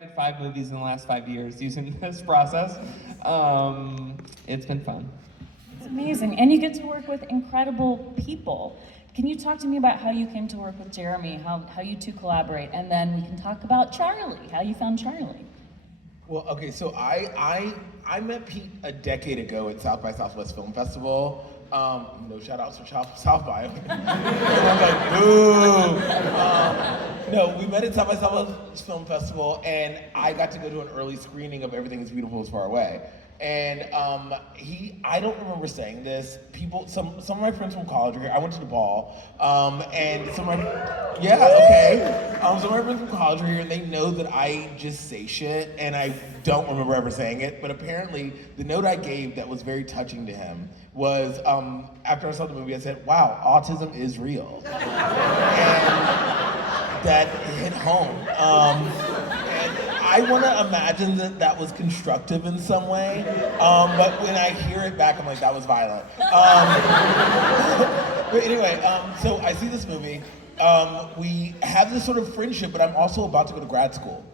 Did 5 movies in the last 5 years using this process. It's been fun. It's amazing. And you get to work with incredible people. Can you talk to me about how you came to work with Jeremy, how you two collaborate, and then we can talk about Charlie, how you found Charlie. Well, okay, so I met Pete a decade ago at South by Southwest Film Festival. No shout outs for South by. Everyone's like, boo. No, we met at South by Southwest Film Festival, and I got to go to an early screening of Everything is Beautiful is Far Away. And I don't remember saying this. Some of my friends from college were here. I went to the ball, and some of my friends from college were here, and they know that I just say shit, and I don't remember ever saying it. But apparently, the note I gave that was very touching to him was after I saw the movie, I said, "Wow, autism is real," and that hit home. I want to imagine that was constructive in some way, but when I hear it back, I'm like, that was violent. But anyway, so I see this movie. We have this sort of friendship, but I'm also about to go to grad school.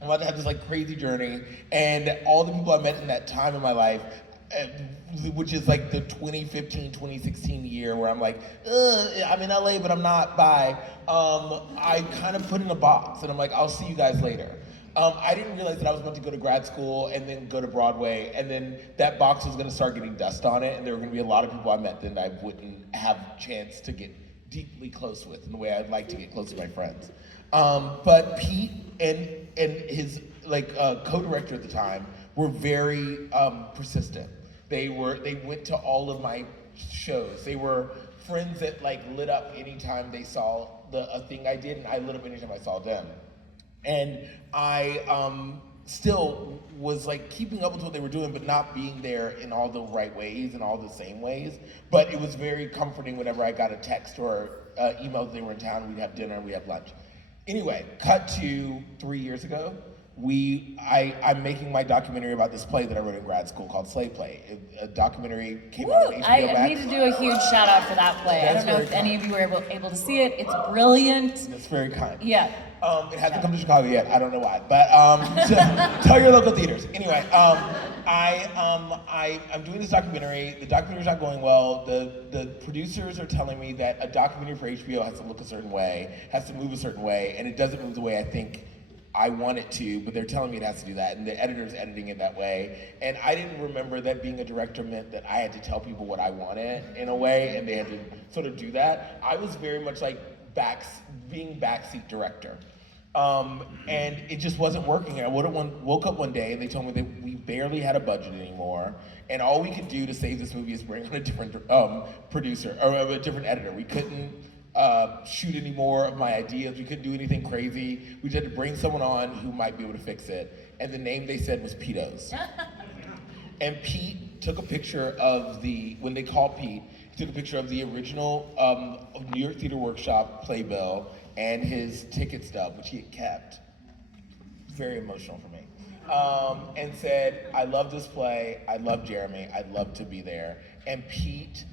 I'm about to have this like crazy journey, and all the people I met in that time in my life, which is like the 2015, 2016 year where I'm like, I'm in LA, but I'm not, bye. I kind of put in a box, and I'm like, I'll see you guys later. I didn't realize that I was about to go to grad school and then go to Broadway, and then that box was gonna start getting dust on it, and there were gonna be a lot of people I met that I wouldn't have a chance to get deeply close with in the way I'd like to get close to my friends. But Pete and his co-director at the time were very persistent. They went to all of my shows. They were friends that like lit up anytime they saw a thing I did, and I lit up anytime I saw them. And I still was like keeping up with what they were doing, but not being there in all the right ways and all the same ways. But it was very comforting whenever I got a text or email that they were in town, we'd have dinner, we'd have lunch. Anyway, cut to 3 years ago. I'm making my documentary about this play that I wrote in grad school called Slave Play. A documentary came out on HBO Max. I need to do a huge shout out for that play. I don't know if any of you were able to see it. It's brilliant. That's very kind. Yeah. It hasn't come to Chicago yet. I don't know why, but tell your local theaters. Anyway, I'm doing this documentary. The documentary's not going well. The producers are telling me that a documentary for HBO has to look a certain way, has to move a certain way, and it doesn't move the way I think I want it to, but they're telling me it has to do that, and the editor's editing it that way. And I didn't remember that being a director meant that I had to tell people what I wanted in a way, and they had to sort of do that. I was very much like being backseat director. And it just wasn't working. I woke up one day and they told me that we barely had a budget anymore, and all we could do to save this movie is bring on a different producer, or a different editor. We couldn't shoot any more of my ideas. We couldn't do anything crazy. We just had to bring someone on who might be able to fix it. And the name they said was Petos. And Pete took a picture of when they called Pete, he took a picture of the original New York Theater Workshop playbill and his ticket stub, which he had kept. Very emotional for me. And said, I love this play, I love Jeremy, I'd love to be there. And Pete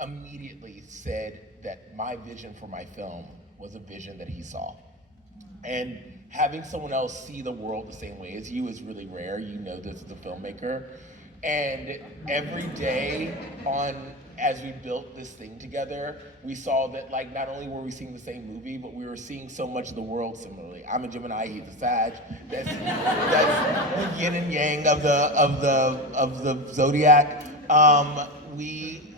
immediately said that my vision for my film was a vision that he saw. And having someone else see the world the same way as you is really rare. You know this as a filmmaker. And every day as we built this thing together, we saw that like not only were we seeing the same movie, but we were seeing so much of the world similarly. I'm a Gemini, he's a Sag. That's the yin and yang of the zodiac.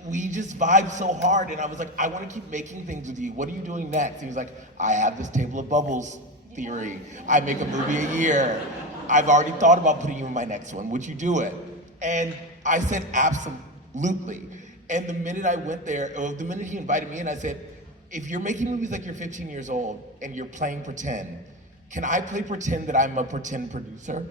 We just vibed so hard, and I was like, I want to keep making things with you. What are you doing next? He was like, I have this table of bubbles theory. I make a movie a year. I've already thought about putting you in my next one. Would you do it? And I said, absolutely. And the minute I went there, or the minute he invited me in, I said, if you're making movies like you're 15 years old and you're playing pretend, can I play pretend that I'm a pretend producer?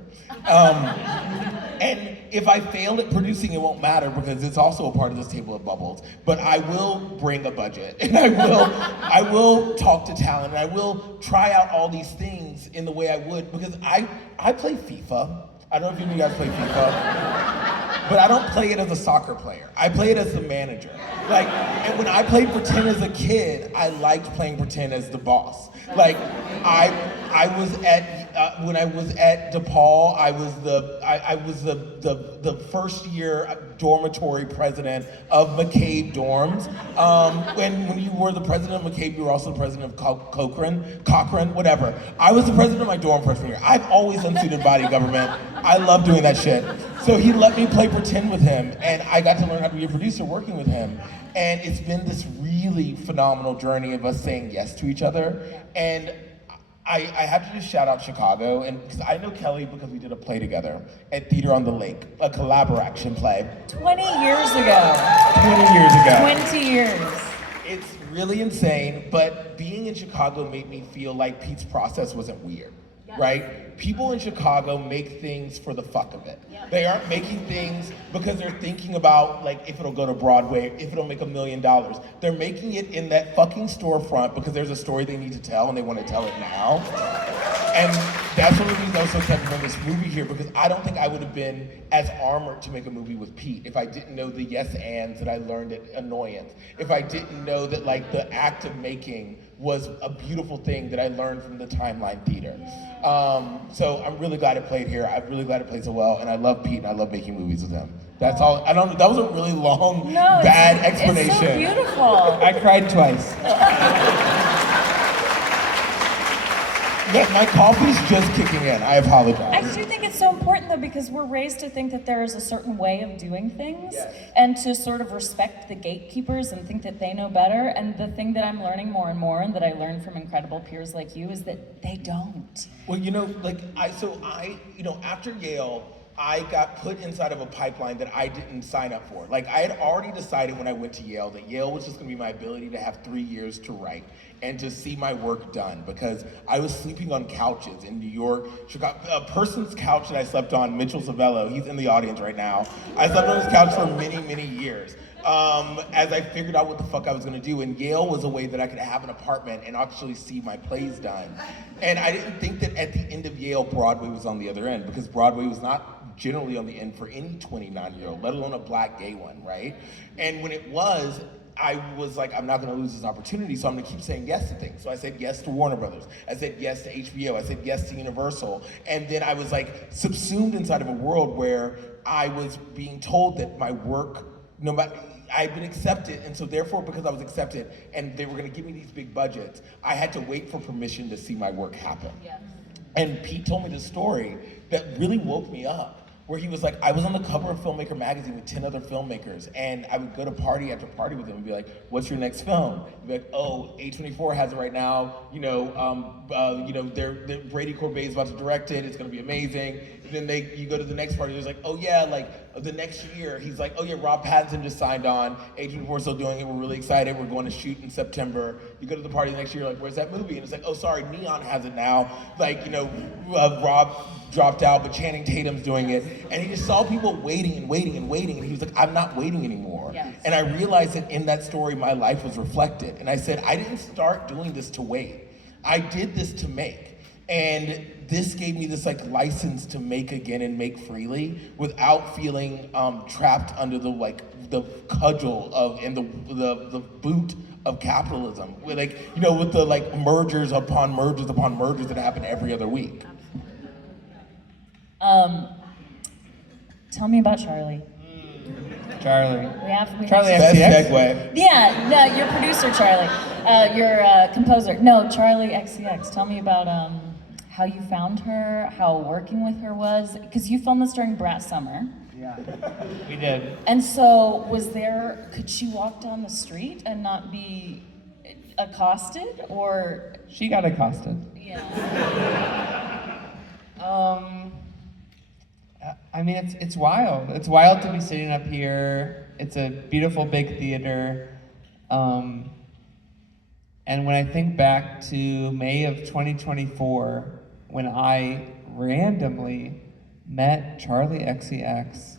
And if I fail at producing, it won't matter because it's also a part of this table of bubbles. But I will bring a budget, and I will talk to talent, and I will try out all these things in the way I would, because I play FIFA. I don't know if you guys play FIFA, but I don't play it as a soccer player. I play it as the manager. Like, and when I played pretend as a kid, I liked playing pretend as the boss. Like, I was at when I was at DePaul, I was the first year dormitory president of McCabe dorms. When you were the president of McCabe, you were also the president of Cochrane, whatever. I was the president of my dorm freshman year. I've always done student body government. I love doing that shit. So he let me play pretend with him, and I got to learn how to be a producer working with him. And it's been this really phenomenal journey of us saying yes to each other. And I have to just shout out Chicago, and because I know Kelly because we did a play together at Theater on the Lake, a collaboration play. 20 years ago. 20 years ago. 20 years. It's really insane, but being in Chicago made me feel like Pete's process wasn't weird, right? People in Chicago make things for the fuck of it. They aren't making things because they're thinking about like if it'll go to Broadway, if it'll make $1 million. They're making it in that fucking storefront because there's a story they need to tell and they want to tell it now. And that's one of the reasons I was so excited to bring this movie here, because I don't think I would have been as armored to make a movie with Pete if I didn't know the yes ands that I learned at Annoyance. If I didn't know that like the act of making was a beautiful thing that I learned from the Timeline Theater. So I'm really glad it played here. I'm really glad it played so well, and I love Pete and I love making movies with him. That's all. I don't. That was a really long, bad explanation. It's so beautiful. I cried twice. Yeah, my coffee's just kicking in. I apologize. I do think it's so important though, because we're raised to think that there is a certain way of doing things, Yes. and to sort of respect the gatekeepers and think that they know better. And the thing that I'm learning more and more, and that I learned from incredible peers like you, is that they don't. Well, after Yale, I got put inside of a pipeline that I didn't sign up for. Like, I had already decided when I went to Yale that Yale was just gonna be my ability to have 3 years to write and to see my work done, because I was sleeping on couches in New York, Chicago. A person's couch that I slept on, Mitchell Savello, he's in the audience right now. I slept on his couch for many, many years. As I figured out what the fuck I was gonna do, and Yale was a way that I could have an apartment and actually see my plays done. And I didn't think that at the end of Yale, Broadway was on the other end, because Broadway was not generally on the end for any 29-year-old, let alone a black gay one, right? And when it was, I was like, I'm not gonna lose this opportunity, so I'm gonna keep saying yes to things. So I said yes to Warner Brothers, I said yes to HBO, I said yes to Universal, and then I was like subsumed inside of a world where I was being told that my work, no matter, I'd been accepted, and so therefore, because I was accepted and they were gonna give me these big budgets, I had to wait for permission to see my work happen. Yes. And Pete told me this story that really woke me up, where he was like, I was on the cover of Filmmaker magazine with 10 other filmmakers, and I would go to party after party with them and be like, what's your next film? He'd be like, oh, A24 has it right now, Brady Corbet is about to direct it, it's gonna be amazing. And then you go to the next party, there's like, oh yeah, like the next year, he's like, oh yeah, Rob Pattinson just signed on, A24 is still doing it, we're really excited, we're going to shoot in September. You go to the party the next year, like, where's that movie? And it's like, oh sorry, Neon has it now. Like, Rob dropped out, but Channing Tatum's doing it. And he just saw people waiting and waiting and waiting, and he was like, I'm not waiting anymore. Yes. And I realized that in that story, my life was reflected. And I said, I didn't start doing this to wait. I did this to make. And this gave me this like license to make again and make freely without feeling trapped under the cudgel of and the boot of capitalism. With with the like mergers upon mergers upon mergers that happen every other week. Tell me about Charlie. Charlie. Charlie Best XCX? segue. Yeah, no, your producer, Charlie. Your composer. No, Charlie XCX. Tell me about how you found her, how working with her was, because you filmed this during Brat Summer. Yeah, we did. And so, could she walk down the street and not be accosted, or? She got accosted. Yeah. I mean, it's wild. It's wild to be sitting up here. It's a beautiful big theater. And when I think back to May of 2024, when I randomly met Charlie XCX,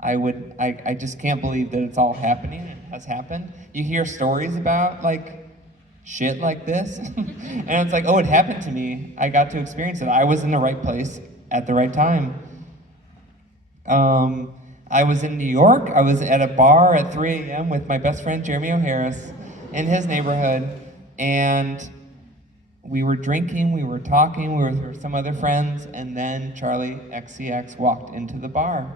I just can't believe that it's all happening and has happened. You hear stories about like shit like this, and it's like, oh, it happened to me. I got to experience it. I was in the right place at the right time. I was in New York. I was at a bar at 3 a.m. with my best friend Jeremy O'Harris in his neighborhood, and we were drinking, we were talking, we were with some other friends, and then Charlie XCX walked into the bar.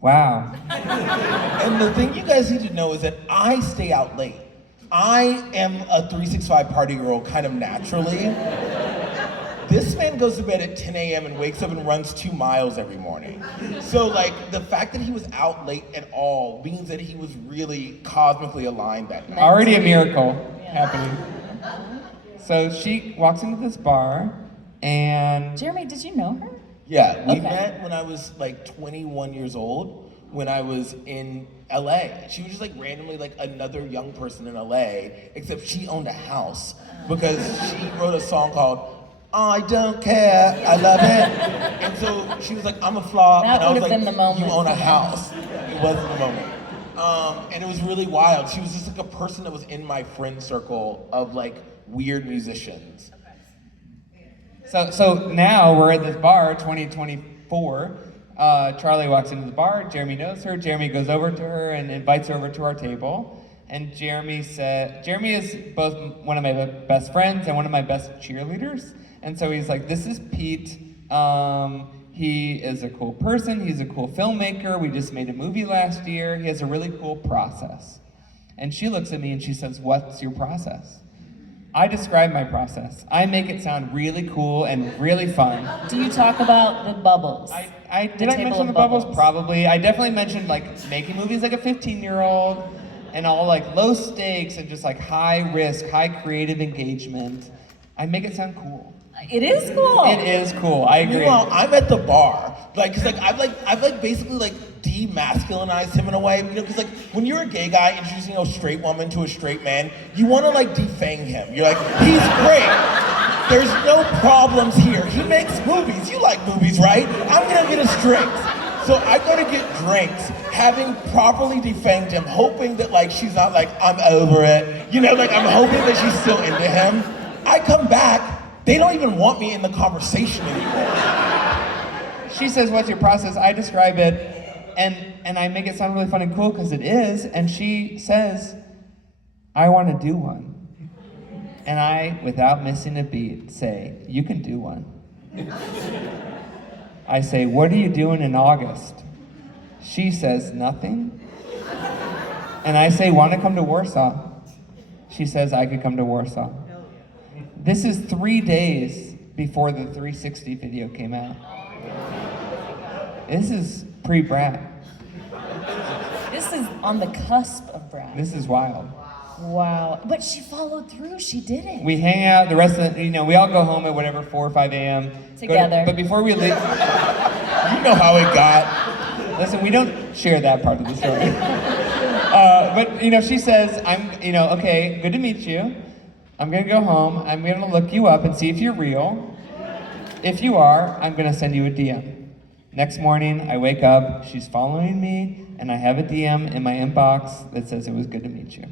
Wow. And the thing you guys need to know is that I stay out late. I am a 365 party girl kind of naturally. This man goes to bed at 10 a.m. and wakes up and runs 2 miles every morning. So like the fact that he was out late at all means that he was really cosmically aligned that night. Already a miracle happening. So she walks into this bar, and Jeremy, did you know her? Yeah, we Okay. met when I was like 21 years old, when I was in LA. She was just like randomly like another young person in LA, except she owned a house because she wrote a song called I Don't Care, I Love It. And so she was like, I'm a flop. That and I was would've like, been the moment. You own a house. It wasn't the moment. And it was really wild. She was just like a person that was in my friend circle of like weird musicians. so now we're at this bar, 2024. Charlie walks into the bar. Jeremy knows her. Jeremy goes over to her and invites her over to our table. And Jeremy is both one of my best friends and one of my best cheerleaders. And so he's like, this is Pete. He is a cool person. He's a cool filmmaker. We just made a movie last year. He has a really cool process. And she looks at me and she says, what's your process? I describe my process. I make it sound really cool and really fun. Do you talk about the bubbles? Did The I table mention of the bubbles? bubbles. Probably. I definitely mentioned like making movies like a 15-year-old and all like low stakes and just like high risk, high creative engagement. I make it sound cool. It is cool. It is cool. I agree. Meanwhile, I'm at the bar, like, cause like I've basically like demasculinized him in a way, you know, cause like when you're a gay guy introducing a straight woman to a straight man, you want to like defang him. You're like, he's great. There's no problems here. He makes movies. You like movies, right? I'm gonna get us drinks. So I go to get drinks, having properly defanged him, hoping that like she's not like, I'm over it. You know, like I'm hoping that she's still into him. I come back, they don't even want me in the conversation anymore. She says, what's your process? I describe it, and I make it sound really fun and cool because it is. And she says, I want to do one. And I, without missing a beat, say, you can do one. I say, what are you doing in August? She says, nothing. And I say, want to come to Warsaw? She says, I could come to Warsaw. This is 3 days before the 360 video came out. This is pre-Brat. This is on the cusp of Brad. This is wild. Wow. But she followed through. She did it. We hang out the rest of the, we all go home at whatever, 4 or 5 a.m. Together. But before we leave, You know how it got. listen, we don't share that part of the story. But she says, okay, good to meet you. I'm gonna go home, I'm gonna look you up and see if you're real. If you are, I'm gonna send you a DM. Next morning, I wake up, she's following me, and I have a DM in my inbox that says it was good to meet you.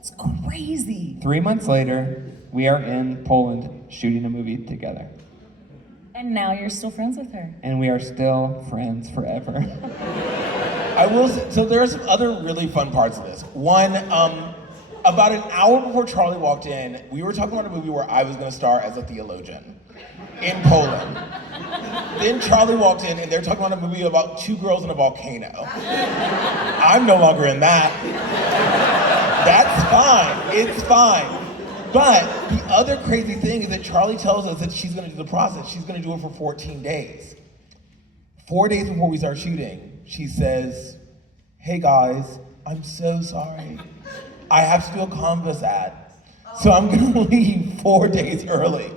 It's crazy. 3 months later, we are in Poland shooting a movie together. And now you're still friends with her. And we are still friends forever. I will say, so there are some other really fun parts of this. One, about an hour before Charlie walked in, we were talking about a movie where I was gonna star as a theologian in Poland. Then Charlie walked in and they're talking about a movie about 2 girls in a volcano. I'm no longer in that. That's fine, it's fine. But the other crazy thing is that Charlie tells us that she's gonna do the process. She's gonna do it for 14 days. 4 days before we start shooting, she says, hey guys, I'm so sorry. I have to do a Canvas ad. So I'm gonna leave 4 days early.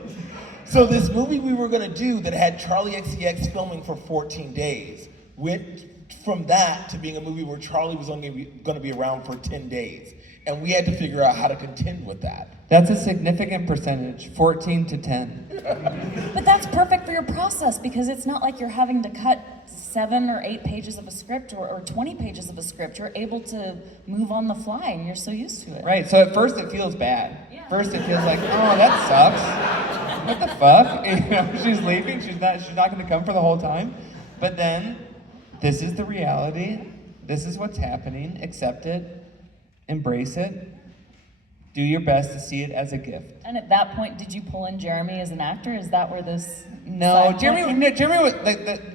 So this movie we were gonna do that had Charlie XCX filming for 14 days went from that to being a movie where Charlie was only gonna be around for 10 days. And we had to figure out how to contend with that. That's a significant percentage, 14 to 10. But that's perfect for your process because it's not like you're having to cut 7 or 8 pages of a script or 20 pages of a script. You're able to move on the fly and you're so used to it. Right, so at first it feels bad. Yeah. First it feels like, oh, that sucks. What the fuck? She's leaving, she's not gonna come for the whole time. But then, this is the reality. This is what's happening. Accept it, embrace it, Do your best to see it as a gift. And at that point, did you pull in Jeremy as an actor? Is that where this? No, side Jeremy was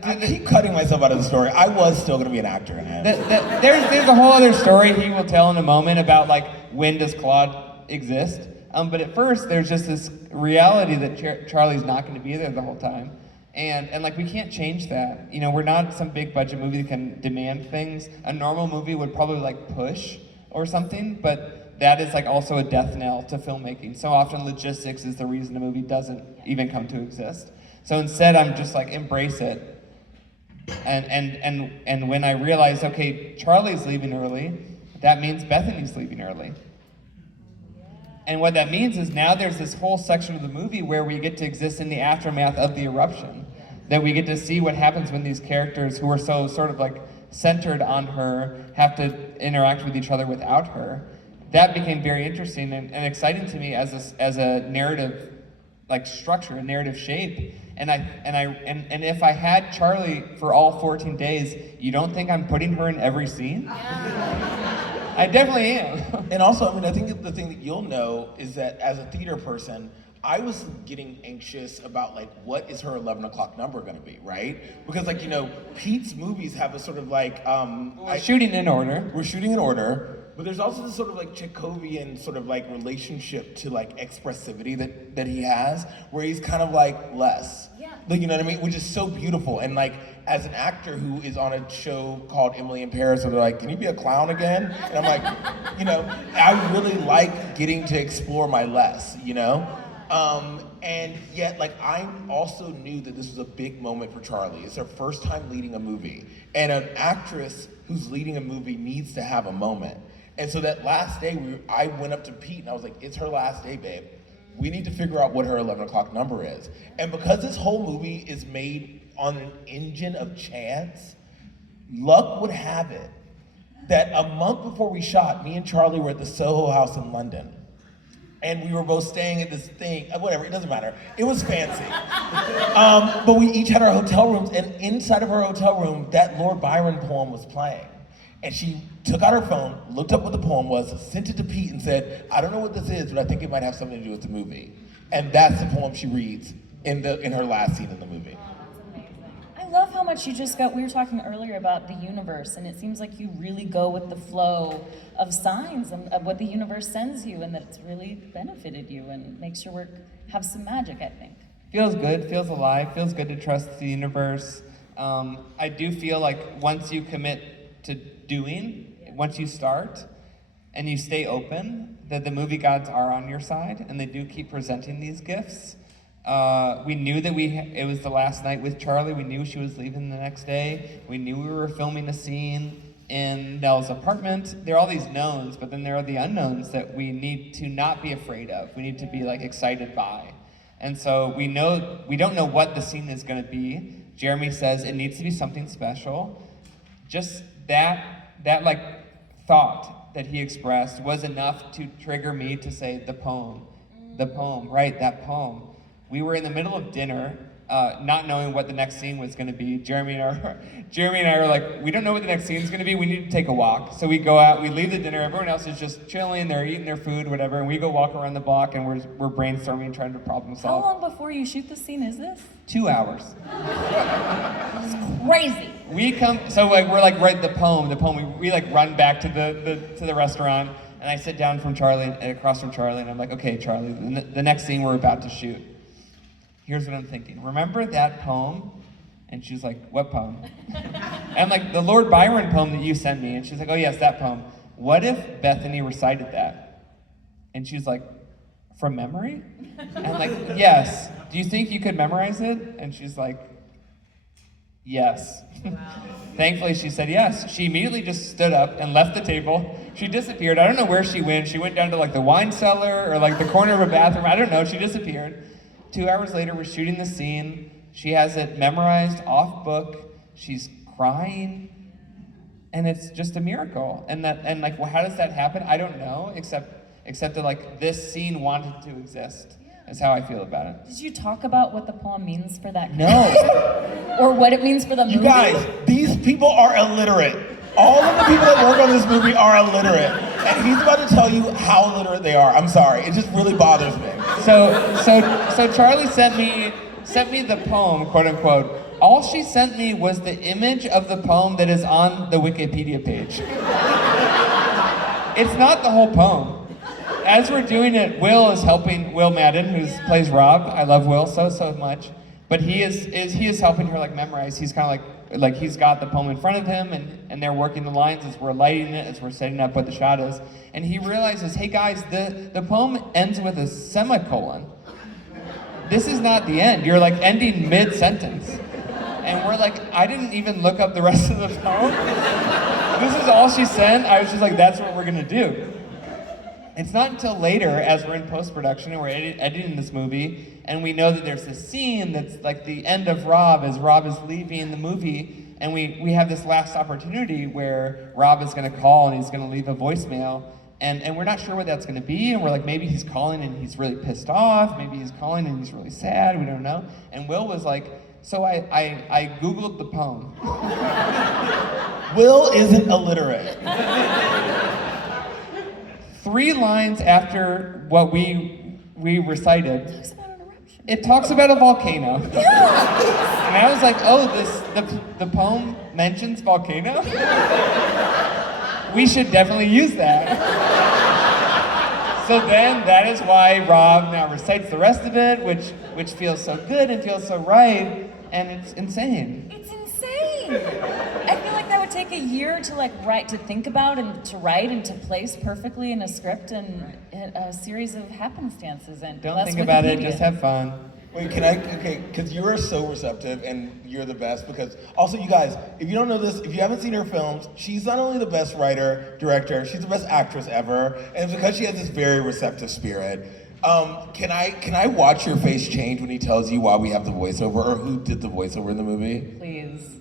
I keep cutting myself out of the story. I was still going to be an actor. there's a whole other story he will tell in a moment about like when does Claude exist. But at first, there's just this reality that Charlie's not going to be there the whole time. And like, we can't change that. You know, we're not some big budget movie that can demand things. A normal movie would probably like push or something, but that is like also a death knell to filmmaking. So often logistics is the reason a movie doesn't even come to exist. So instead, I'm just like, embrace it. And when I realized, okay, Charlie's leaving early, that means Bethany's leaving early. And what that means is now there's this whole section of the movie where we get to exist in the aftermath of the eruption. That we get to see what happens when these characters who are so sort of like centered on her have to interact with each other without her. That became very interesting and exciting to me as a narrative like structure, a narrative shape. And if I had Charlie for all 14 days, you don't think I'm putting her in every scene? I definitely am. And also, I mean, I think the thing that you'll know is that as a theater person, I was getting anxious about like, what is her 11 o'clock number gonna be, right? Because like, you know, Pete's movies have a sort of like, shooting in order. We're shooting in order, but there's also this sort of like Chekhovian sort of like relationship to like expressivity that he has, where he's kind of like less. Yeah. Like, you know what I mean? Which is so beautiful. And like, as an actor who is on a show called Emily in Paris, where they're like, can you be a clown again? And I'm like, you know, I really like getting to explore my less, you know? And yet, like, I also knew that this was a big moment for Charlie. It's her first time leading a movie. And an actress who's leading a movie needs to have a moment. And so that last day, I went up to Pete and I was like, it's her last day, babe. We need to figure out what her 11 o'clock number is. And because this whole movie is made on an engine of chance, luck would have it that a month before we shot, me and Charlie were at the Soho House in London. And we were both staying at this thing, whatever, it doesn't matter. It was fancy. But we each had our hotel rooms, and inside of our hotel room, that Lord Byron poem was playing. And she took out her phone, looked up what the poem was, sent it to Pete and said, I don't know what this is, but I think it might have something to do with the movie. And that's the poem she reads in her last scene in the movie. I love how much we were talking earlier about the universe, and it seems like you really go with the flow of signs and of what the universe sends you, and that it's really benefited you and makes your work have some magic, I think. Feels good, feels alive, feels good to trust the universe. I do feel like once you commit to doing, once you start, and you stay open, that the movie gods are on your side, and they do keep presenting these gifts. We knew that it was the last night with Charlie. We knew she was leaving the next day. We knew we were filming a scene in Nell's apartment. There are all these knowns, but then there are the unknowns that we need to not be afraid of. We need to be like excited by. And so we don't know what the scene is going to be. Jeremy says it needs to be something special. Just that like thought that he expressed was enough to trigger me to say the poem, right? That poem. We were in the middle of dinner, not knowing what the next scene was going to be. Jeremy and I are like, we don't know what the next scene is going to be. We need to take a walk. So we go out, we leave the dinner. Everyone else is just chilling. They're eating their food, whatever. And we go walk around the block, and we're brainstorming, trying to problem solve. How long before you shoot the scene is this? 2 hours. It's crazy. We come, so like we're like right the poem. We like run back to the restaurant, and I sit down across from Charlie, and I'm like, okay, Charlie, the next scene we're about to shoot. Here's what I'm thinking. Remember that poem? And she's like, what poem? And I'm like, the Lord Byron poem that you sent me. And she's like, oh yes, that poem. What if Bethany recited that? And she's like, from memory? And I'm like, yes. Do you think you could memorize it? And she's like, yes. Wow. Thankfully, she said yes. She immediately just stood up and left the table. She disappeared. I don't know where she went. She went down to like the wine cellar or like the corner of a bathroom. I don't know. She disappeared. 2 hours later, we're shooting the scene. She has it memorized off book. She's crying, and it's just a miracle. And like, well, how does that happen? I don't know, except that like this scene wanted to exist. Is how I feel about it. Did you talk about what the poem means for that? No. Or what it means for the movie? You guys, these people are illiterate. All of the people that work on this movie are illiterate. And he's about to tell you how illiterate they are. I'm sorry, it just really bothers me. So Charlie sent me the poem, quote unquote. All she sent me was the image of the poem that is on the Wikipedia page. It's not the whole poem. As we're doing it, Will is helping, Will Madden, who plays Rob. I love Will so much. But he is helping her like memorize. He's kind of like he's got the poem in front of him, and they're working the lines as we're lighting it, as we're setting up what the shot is. And he realizes, hey guys, the poem ends with a semicolon. This is not the end. You're like ending mid-sentence. And we're like, I didn't even look up the rest of the poem. This is all she sent. I was just like, that's what we're gonna do. It's not until later, as we're in post-production and we're editing this movie, and we know that there's this scene that's like the end of Rob, as Rob is leaving the movie, and we have this last opportunity where Rob is gonna call and he's gonna leave a voicemail, and we're not sure what that's gonna be, and we're like, maybe he's calling and he's really pissed off, maybe he's calling and he's really sad, we don't know. And Will was like, so I Googled the poem. Will isn't illiterate. 3 lines after what we recited, Talks about an eruption. it talks about a volcano. And I was like, oh, the poem mentions volcano? We should definitely use that. So then that is why Rob now recites the rest of it, which feels so good and feels so right, and it's insane. It's insane. I feel like that would take a year to write, to think about, and to write, and to place perfectly in a script and a series of happenstances. And Don't that's think about it, Wikipedia. just have fun. Wait, okay, because you are so receptive and you're the best, because also you guys, if you don't know this, if you haven't seen her films, she's not only the best writer, director, she's the best actress ever, and it's because she has this very receptive spirit. Can I watch your face change when he tells you why we have the voiceover, or who did the voiceover in the movie? Please.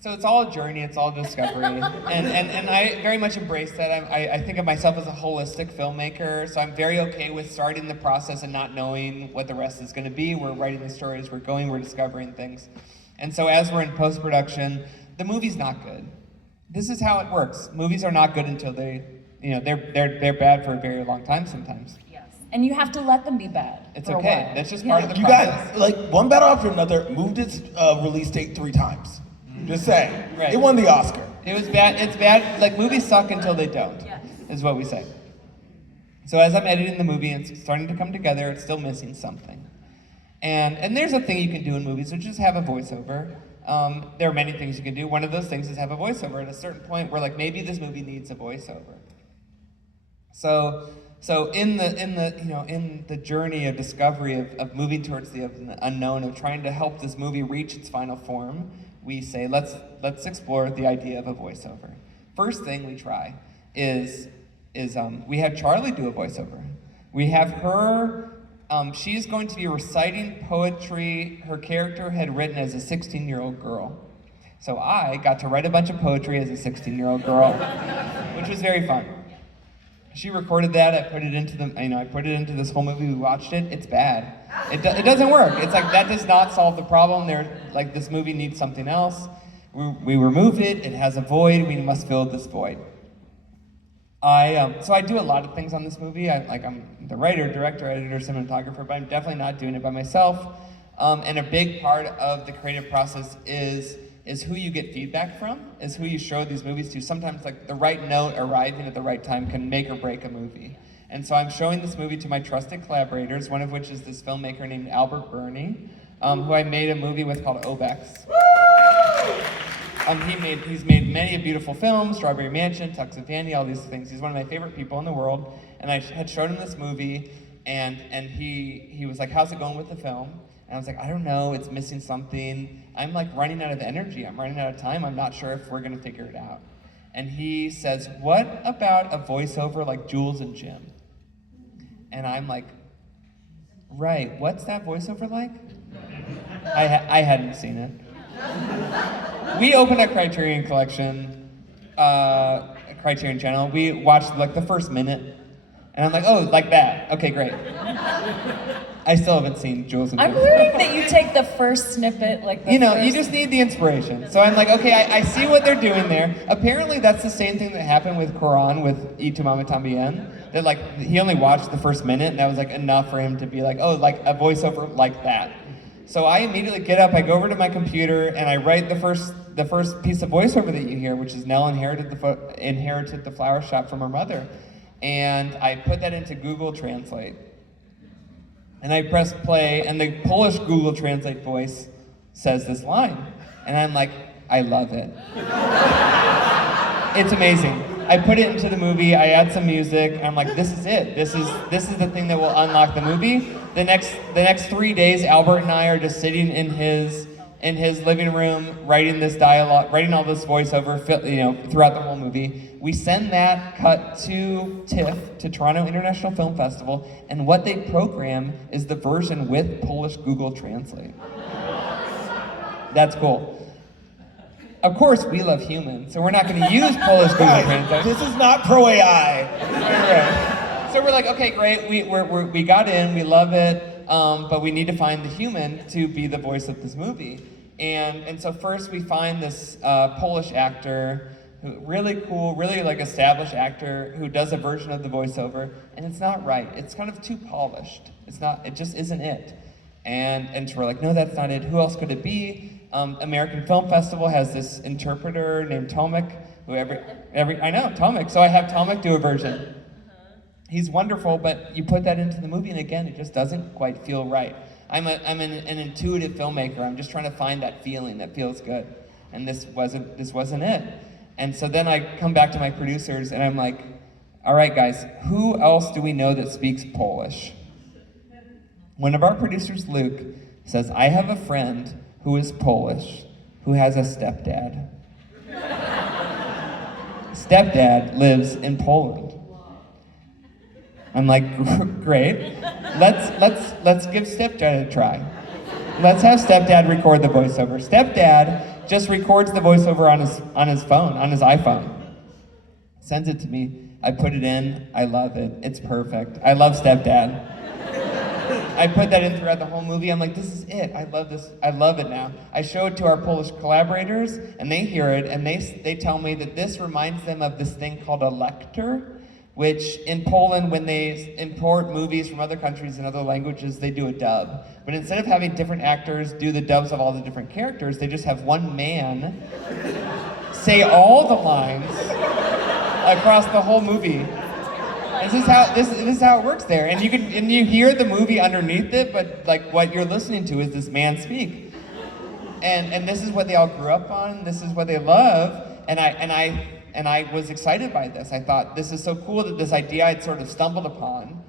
So it's all a journey, it's all discovery. and I very much embrace that. I think of myself as a holistic filmmaker, so I'm very okay with starting the process and not knowing what the rest is gonna be. We're writing the stories, we're discovering things. And so as we're in post-production, the movie's not good. This is how it works. Movies are not good until they're bad for a very long time sometimes. Yes. And you have to let them be bad. It's for a okay, while. that's just Yeah. part of the You process. guys, like, one battle after another, moved its release date 3 times. Just saying. Right. It won the Oscar. It was bad, it's bad, like movies suck until they don't, Yes. is what we say. So as I'm editing the movie and it's starting to come together, it's still missing something. And there's a thing you can do in movies, which is have a voiceover. There are many things you can do. One of those things is have a voiceover. At a certain point, we're like, maybe this movie needs a voiceover. So in the journey of discovery of moving towards the unknown, of trying to help this movie reach its final form, we say let's explore the idea of a voiceover. First thing we try is we have Charlie do a voiceover. We have her. She's going to be reciting poetry her character had written as a 16-year-old girl. So I got to write a bunch of poetry as a 16-year-old girl, which was very fun. She recorded that. I put it into this whole movie. We watched it. It's bad. It doesn't work. It's like that does not solve the problem. This movie needs something else. We removed it. It has a void. We must fill this void. So I do a lot of things on this movie. I'm the writer, director, editor, cinematographer, but I'm definitely not doing it by myself. And a big part of the creative process is who you get feedback from, is who you show these movies to. Sometimes like the right note arriving at the right time can make or break a movie. And so I'm showing this movie to my trusted collaborators, one of which is this filmmaker named Albert Burney, who I made a movie with called Obex. He's made many beautiful films, Strawberry Mansion, Tucks and Fanny, all these things. He's one of my favorite people in the world. And I had showed him this movie, and he was like, how's it going with the film? And I was like, I don't know, it's missing something. I'm like running out of energy, I'm running out of time, I'm not sure if we're gonna figure it out. And he says, what about a voiceover like Jules and Jim? And I'm like, right, what's that voiceover like? I hadn't seen it. We opened a Criterion Collection, a Criterion channel. We watched like the first minute, and I'm like, oh, like that. Okay, great. I still haven't seen Jules and I'm Jules. worried that you take the first snippet, like the You know, first... you just need the inspiration. So I'm like, okay, I see what they're doing there. Apparently that's the same thing that happened with Quran with Y Tu Mama Tambien. That like, he only watched the first minute and that was like enough for him to be like, oh, like a voiceover like that. So I immediately get up, I go over to my computer and I write the first piece of voiceover that you hear, which is Nell inherited the flower shop from her mother. And I put that into Google Translate. And I press play, and the Polish Google Translate voice says this line. And I'm like, I love it. It's amazing. I put it into the movie, I add some music, and I'm like, this is it. This is the thing that will unlock the movie. The next 3 days, Albert and I are just sitting in his living room, writing this dialogue, writing all this voiceover, throughout the whole movie. We send that cut to TIFF, to Toronto International Film Festival, and what they program is the version with Polish Google Translate. That's cool. Of course, we love humans, so we're not going to use Polish Google Translate. This is not pro AI. Right. So we're like, okay, great, we got in, we love it, but we need to find the human to be the voice of this movie. And so first we find this Polish actor, really cool, really like established actor who does a version of the voiceover, and it's not right. It's kind of too polished. It just isn't it. And so we're like, no, that's not it. Who else could it be? American Film Festival has this interpreter named Tomek, who I know, Tomek. So I have Tomek do a version. He's wonderful, but you put that into the movie, and again, it just doesn't quite feel right. I'm an intuitive filmmaker. I'm just trying to find that feeling that feels good, and this wasn't it. And so then I come back to my producers, and I'm like, all right, guys, who else do we know that speaks Polish? One of our producers, Luke, says, I have a friend who is Polish, who has a stepdad. Stepdad lives in Poland. I'm like, great. Let's give stepdad a try. Let's have stepdad record the voiceover. Stepdad just records the voiceover on his phone, on his iPhone. Sends it to me. I put it in. I love it. It's perfect. I love stepdad. I put that in throughout the whole movie. I'm like, this is it. I love this. I love it now. I show it to our Polish collaborators, and they hear it, and they tell me that this reminds them of this thing called a lector, which in Poland, when they import movies from other countries and other languages, they do a dub. But instead of having different actors do the dubs of all the different characters, they just have one man say all the lines across the whole movie. This is how it works there, and you hear the movie underneath it, but like what you're listening to is this man speak, and this is what they all grew up on. This is what they love, and I was excited by this. I thought this is so cool that this idea I'd sort of stumbled upon,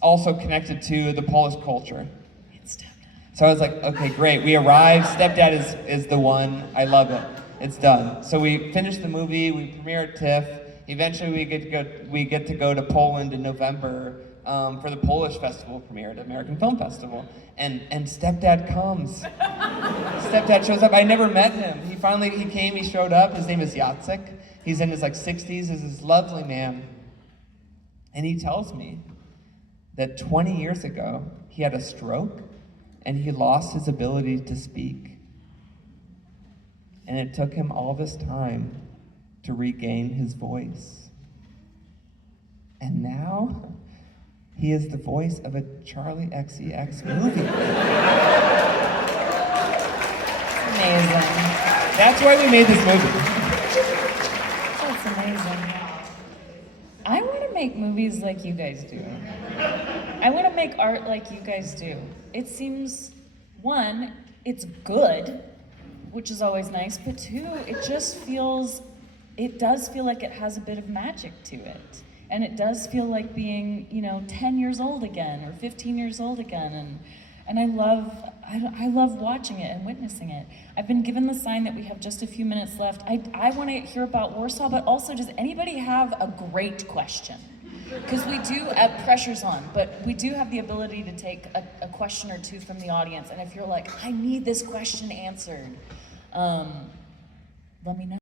also connected to the Polish culture. It's stepdad. So I was like, okay, great. We arrived. Stepdad is the one. I love it. It's done. So we finished the movie. We premiere at TIFF. Eventually, we get to go to Poland in November for the Polish festival premiere at American Film Festival, and stepdad comes. Stepdad shows up. I never met him. He came. He showed up. His name is Jacek. He's in his 60s. He's this lovely man, and he tells me that 20 years ago he had a stroke, and he lost his ability to speak, and it took him all this time to regain his voice. And now, he is the voice of a Charlie XCX movie. Amazing. That's why we made this movie. That's amazing. I want to make movies like you guys do. I want to make art like you guys do. It seems, one, it's good, which is always nice, but two, it does feel like it has a bit of magic to it. And it does feel like being, 10 years old again or 15 years old again. And I love watching it and witnessing it. I've been given the sign that we have just a few minutes left. I want to hear about Warsaw, but also, does anybody have a great question? Because we do, pressure's on, but we do have the ability to take a question or two from the audience. And if you're like, I need this question answered, let me know.